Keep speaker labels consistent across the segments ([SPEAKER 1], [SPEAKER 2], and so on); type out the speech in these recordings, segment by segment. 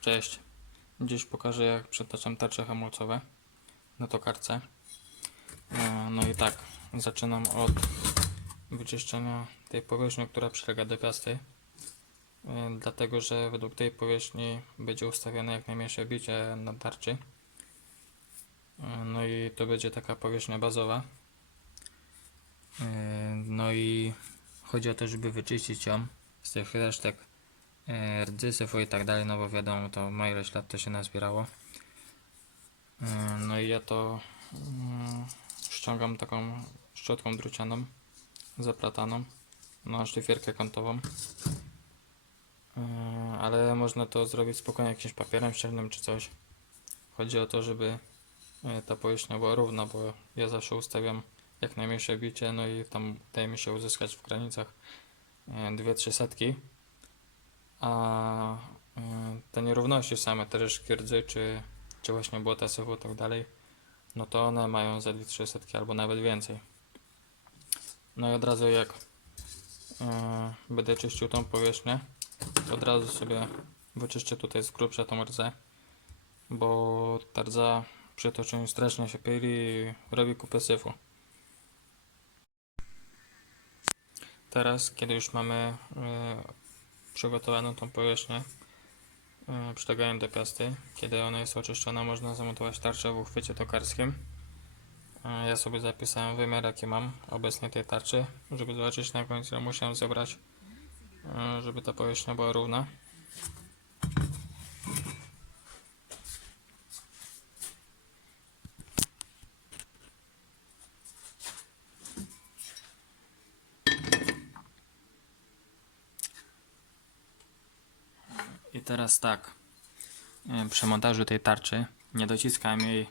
[SPEAKER 1] Cześć. Dziś pokażę jak przetaczam tarcze hamulcowe na tokarce. E, No i tak, zaczynam od wyczyszczenia tej powierzchni, która przylega do piasty. E, Dlatego, że według tej powierzchni będzie ustawione jak najmniejsze bicie na tarczy. E, No i to będzie taka powierzchnia bazowa. No i chodzi o to, żeby wyczyścić ją z tych resztek e, rdzysów i tak dalej, no bo wiadomo, to ma ileś lat to się nazbierało. E, No i ja to mm, ściągam taką szczotką drucianą, zaplataną na szlifierkę kątową. E, Ale można to zrobić spokojnie jakimś papierem ściernym czy coś. Chodzi o to, żeby ta powierzchnia była równa, bo ja zawsze ustawiam jak najmniejsze bicie, no i tam udaje mi się uzyskać w granicach 2-3 setki. A y, te nierówności same, te resztki rdzy, czy, czy właśnie błota, syfu i tak dalej, no to one mają za 2-3 setki albo nawet więcej. No i od razu jak y, będę czyścił tą powierzchnię, to od razu sobie wyczyszczę tutaj z grubsza tą rdzę, bo ta rdza przy toczeniu strasznie się pyli i robi kupę syfu. Teraz, kiedy już mamy y, przygotowaną tą powierzchnię, y, przylegają do piasty, kiedy ona jest oczyszczona, można zamontować tarczę w uchwycie tokarskim. Y, Ja sobie zapisałem wymiar, jaki mam obecnie tej tarczy, żeby zobaczyć na końcu, musiałem zebrać, y, żeby ta powierzchnia była równa. Teraz tak, e, przy montażu tej tarczy nie dociskam jej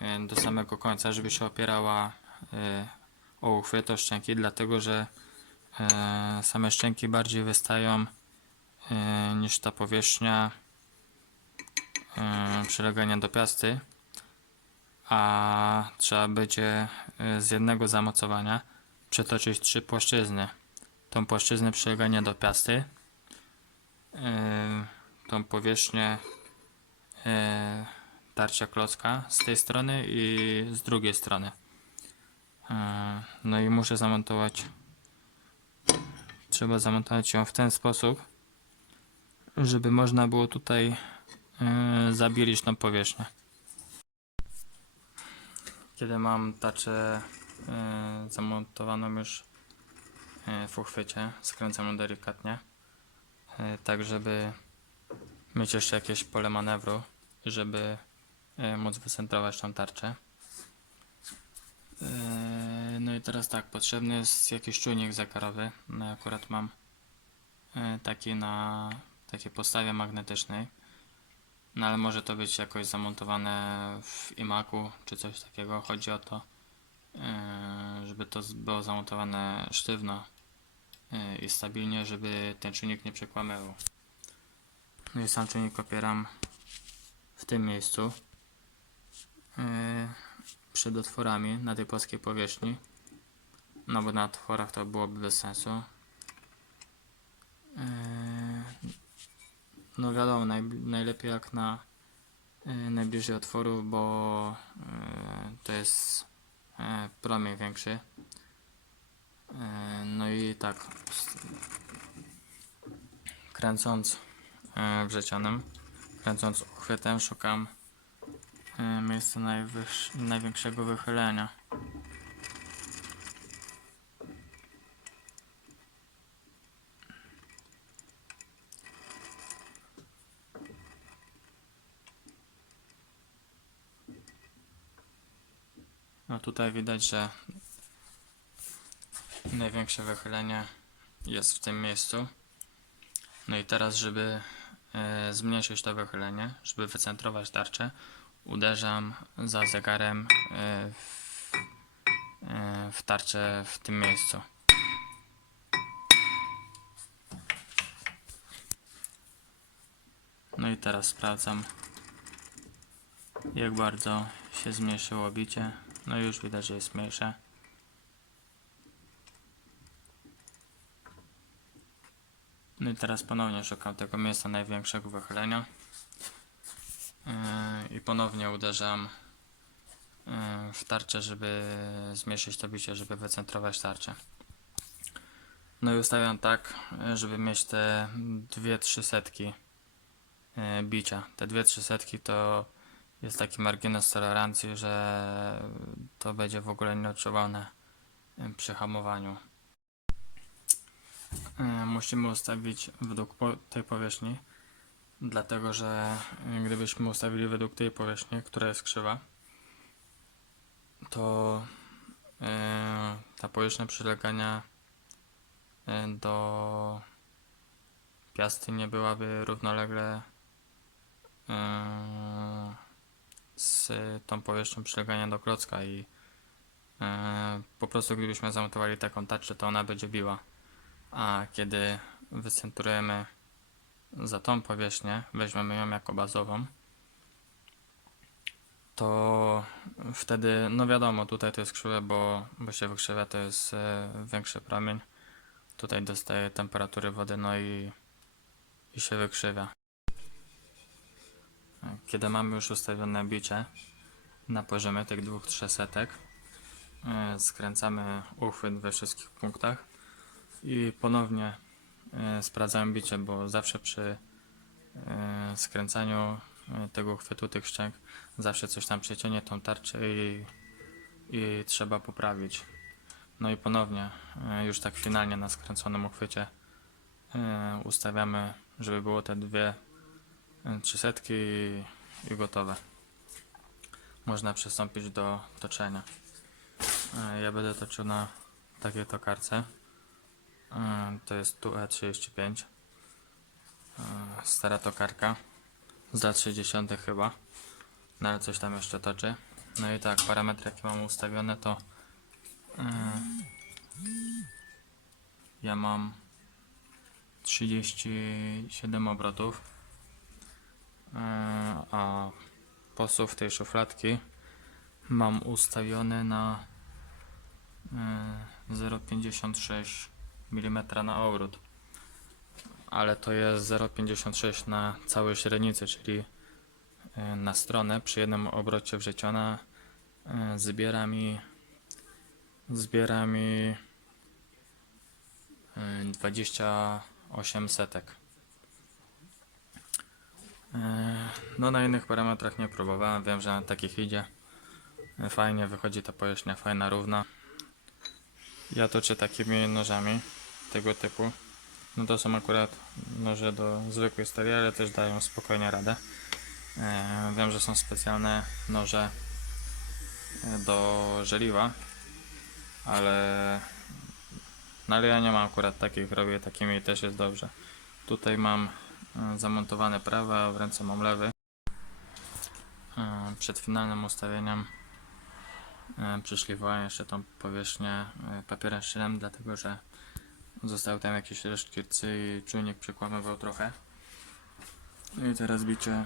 [SPEAKER 1] e, do samego końca, żeby się opierała e, o uchwyt, o szczęki, dlatego że same szczęki bardziej wystają niż ta powierzchnia przylegania do piasty, a trzeba będzie z jednego zamocowania przetoczyć trzy płaszczyzny. Tą płaszczyznę przylegania do piasty, tą powierzchnię e, tarcia klocka z tej strony i z drugiej strony. E, No i muszę zamontować. Trzeba zamontować ją w ten sposób, żeby można było tutaj e, zabielić tą powierzchnię. Kiedy mam tarczę e, zamontowaną już e, w uchwycie, skręcam ją delikatnie e, tak żeby mieć jeszcze jakieś pole manewru, żeby e, móc wycentrować tą tarczę. E, No i teraz tak, potrzebny jest jakiś czujnik zakarowy. No ja akurat mam e, taki na takiej podstawie magnetycznej. No ale może to być jakoś zamontowane w iMacu czy coś takiego. Chodzi o to, e, żeby to było zamontowane sztywno e, i stabilnie, żeby ten czujnik nie przekłamywał. No i sam czujnik opieram w tym miejscu yy, przed otworami na tej płaskiej powierzchni no bo na otworach to byłoby bez sensu Yy, no wiadomo naj, najlepiej jak na najbliżej otworu bo to jest promień większy no i tak kręcąc e, wrzecionem. Kręcąc uchwytem szukam e, miejsca największego wychylenia. No tutaj widać, że największe wychylenie jest w tym miejscu. No i teraz, żeby e, zmniejszyć to wychylenie, żeby wycentrować tarczę, uderzam za zegarem e, w, e, w tarczę w tym miejscu. No i teraz sprawdzam, jak bardzo się zmniejszyło bicie. No już widać, że jest mniejsze. No i teraz ponownie szukam tego miejsca największego wychylenia. Yy, I ponownie uderzam yy, w tarczę, żeby zmniejszyć to bicie, żeby wycentrować tarczę. No i ustawiam tak, żeby mieć te 2-3 setki yy, bicia. Te 2-3 setki to jest taki margines tolerancji, że to będzie w ogóle nieodczuwalne przy hamowaniu. Yy, Musimy ustawić według tej powierzchni, dlatego że yy, gdybyśmy ustawili według tej powierzchni, która jest krzywa, to yy, ta powierzchnia przylegania do piasty nie byłaby równolegle z tą powierzchnią przylegania do klocka i po prostu gdybyśmy zamontowali taką tarczę, to ona będzie biła. A kiedy wycentrujemy za tą powierzchnię, weźmiemy ją jako bazową, to wtedy, no wiadomo, tutaj to jest krzywe, bo, bo się wykrzywia, to jest e, większy promień. Tutaj dostaje temperatury wody, no i, i się wykrzywia. Kiedy mamy już ustawione bicie na poziomie tych dwóch, trzech setek, e, skręcamy uchwyt we wszystkich punktach i ponownie e, sprawdzałem bicie, bo zawsze przy e, skręcaniu e, tego chwytu tych szczęk zawsze coś tam przeciągnie tą tarczę i, i trzeba poprawić. No i ponownie, już tak finalnie na skręconym uchwycie ustawiamy, żeby było te dwie trzysetki i, i gotowe. Można przystąpić do toczenia. Ja będę toczył na takiej tokarce. E, To jest tu E35. E, Stara tokarka. Z lat 60. chyba. No ale coś tam jeszcze toczy. No i tak, parametry jakie mam ustawione to e, ja mam 37 obrotów. E, A posuw tej szufladki mam ustawiony na e, 0,56 mm na obrót. Ale to jest 0,56 na całej średnicy, czyli e, na stronę przy jednym obrocie wrzeciona e, zbiera mi zbiera mi e, 28 setek. E, No na innych parametrach nie próbowałem, wiem, że na takich idzie. Fajnie wychodzi ta powierzchnia, fajna, równa. Ja toczę takimi nożami tego typu. No to są akurat noże do zwykłej stali, ale też dają spokojnie radę. E, wiem, że są specjalne noże e, do żeliwa, ale, no ale ja nie mam akurat takich, robię takimi i też jest dobrze. Tutaj mam e, zamontowane prawe, a w ręce mam lewy. Przed finalnym ustawieniem przyszliwałem jeszcze tą powierzchnię papierem szylem, dlatego że zostały tam jakieś resztki rcy i czujnik przekłamywał trochę. No i teraz bicie,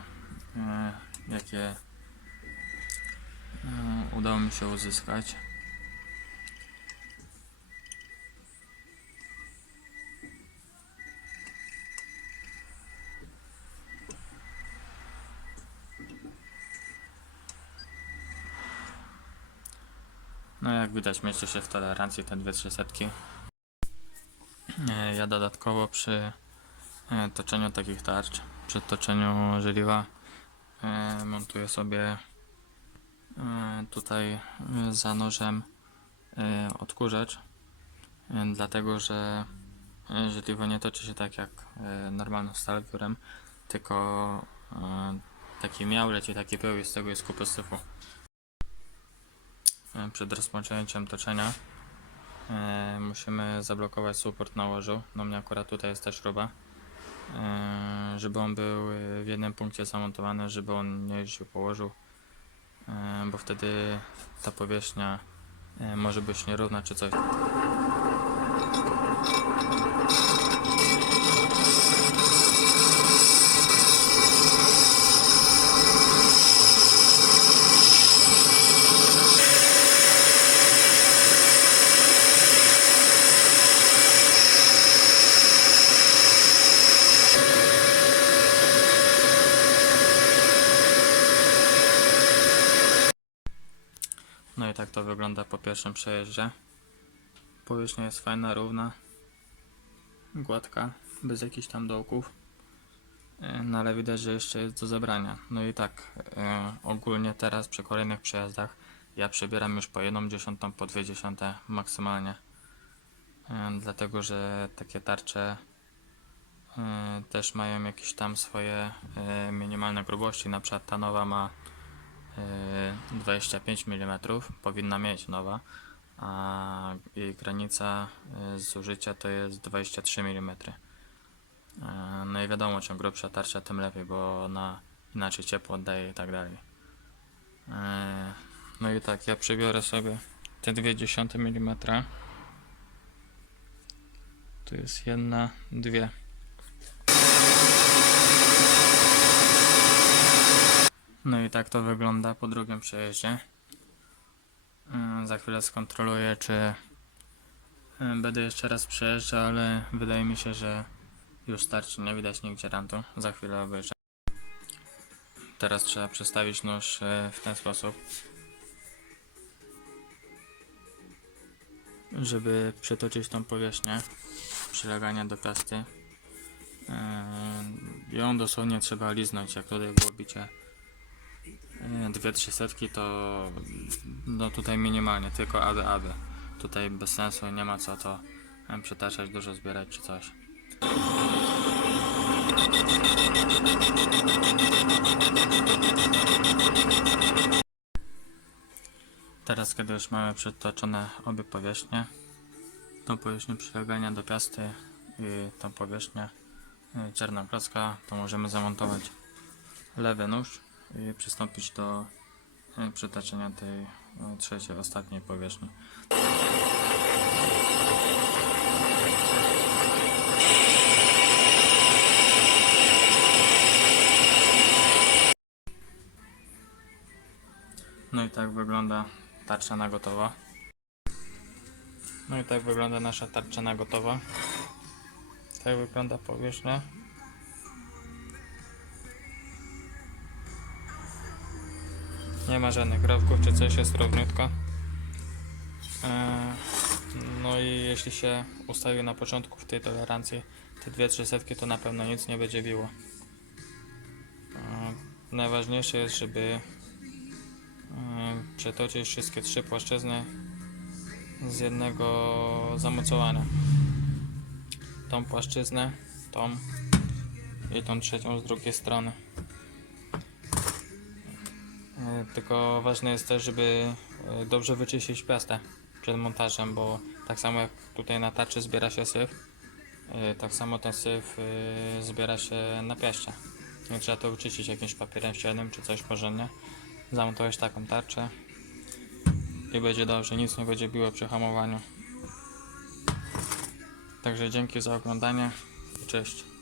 [SPEAKER 1] e, jakie e, udało mi się uzyskać. No jak widać mieści się w tolerancji te 2-3 setki. E, Ja dodatkowo przy e, toczeniu takich tarcz, przy toczeniu żeliwa e, montuję sobie tutaj za nożem odkurzacz, dlatego że żeliwo nie toczy się tak jak normalną stal tylko taki miał leci taki pył i z tego jest kupy syfu. Przed rozpoczęciem toczenia e, musimy zablokować support na łożu. No mnie akurat tutaj jest ta śruba. E, żeby on był e, w jednym punkcie zamontowany, żeby on nie jeździł po łożu, e, bo wtedy ta powierzchnia e, może być nierówna czy coś. No i tak to wygląda po pierwszym przejeździe. Powierzchnia jest fajna, równa, gładka, bez jakichś tam dołków. E, No ale widać, że jeszcze jest do zebrania. No i tak, e, ogólnie teraz przy kolejnych przejazdach ja przebieram już po jedną dziesiątą, po dwie dziesiąte maksymalnie. E, Dlatego, że takie tarcze też mają jakieś tam swoje minimalne grubości. Na przykład ta nowa ma 25 mm, powinna mieć nowa, a jej granica e, zużycia to jest 23 mm. E, No i wiadomo, czym grubsza tarcza, tym lepiej, bo ona inaczej ciepło oddaje i tak dalej. E, No i tak, ja przebiorę sobie te 0,2 mm. Tu jest jedna, dwie. No i tak to wygląda po drugim przejeździe. Mm, Za chwilę skontroluję, czy y, będę jeszcze raz przejeżdżał, ale wydaje mi się, że już starczy, nie widać nigdzie rantu. Za chwilę obejrzę. Teraz trzeba przestawić nóż y, w ten sposób, żeby przetoczyć tą powierzchnię przylegania do piasty. Yy, Ją dosłownie trzeba liznąć, jak tutaj było bicie dwie, trzy setki, to no tutaj minimalnie, tylko aby, aby. Tutaj bez sensu, nie ma co to przetaczać, dużo zbierać czy coś. Teraz, kiedy już mamy przetoczone obie powierzchnie, tą powierzchnię przylegania do piasty i tą powierzchnię y, czarna to możemy zamontować lewy nóż przystąpić do y, przetaczenia tej y, trzeciej, ostatniej powierzchni. No i tak wygląda tarcza na. No i tak wygląda nasza tarcza na. Tak wygląda powierzchnia. Nie ma żadnych rowków czy coś, jest równiutko. Eee, No i jeśli się ustawi na początku w tej tolerancji te 2-3 setki, to na pewno nic nie będzie biło. Eee, Najważniejsze jest, żeby eee, przetoczyć wszystkie trzy płaszczyzny z jednego zamocowania. Tą płaszczyznę, tą i tą trzecią z drugiej strony. E, Tylko ważne jest też, żeby e, dobrze wyczyścić piastę przed montażem, bo tak samo jak tutaj na tarczy zbiera się syf, e, tak samo ten syf zbiera się na piaście. Nie trzeba to wyczyścić jakimś papierem ściernym czy coś porządnie. Zamontować taką tarczę i będzie dobrze, nic nie będzie biło przy hamowaniu. Także dzięki za oglądanie cześć.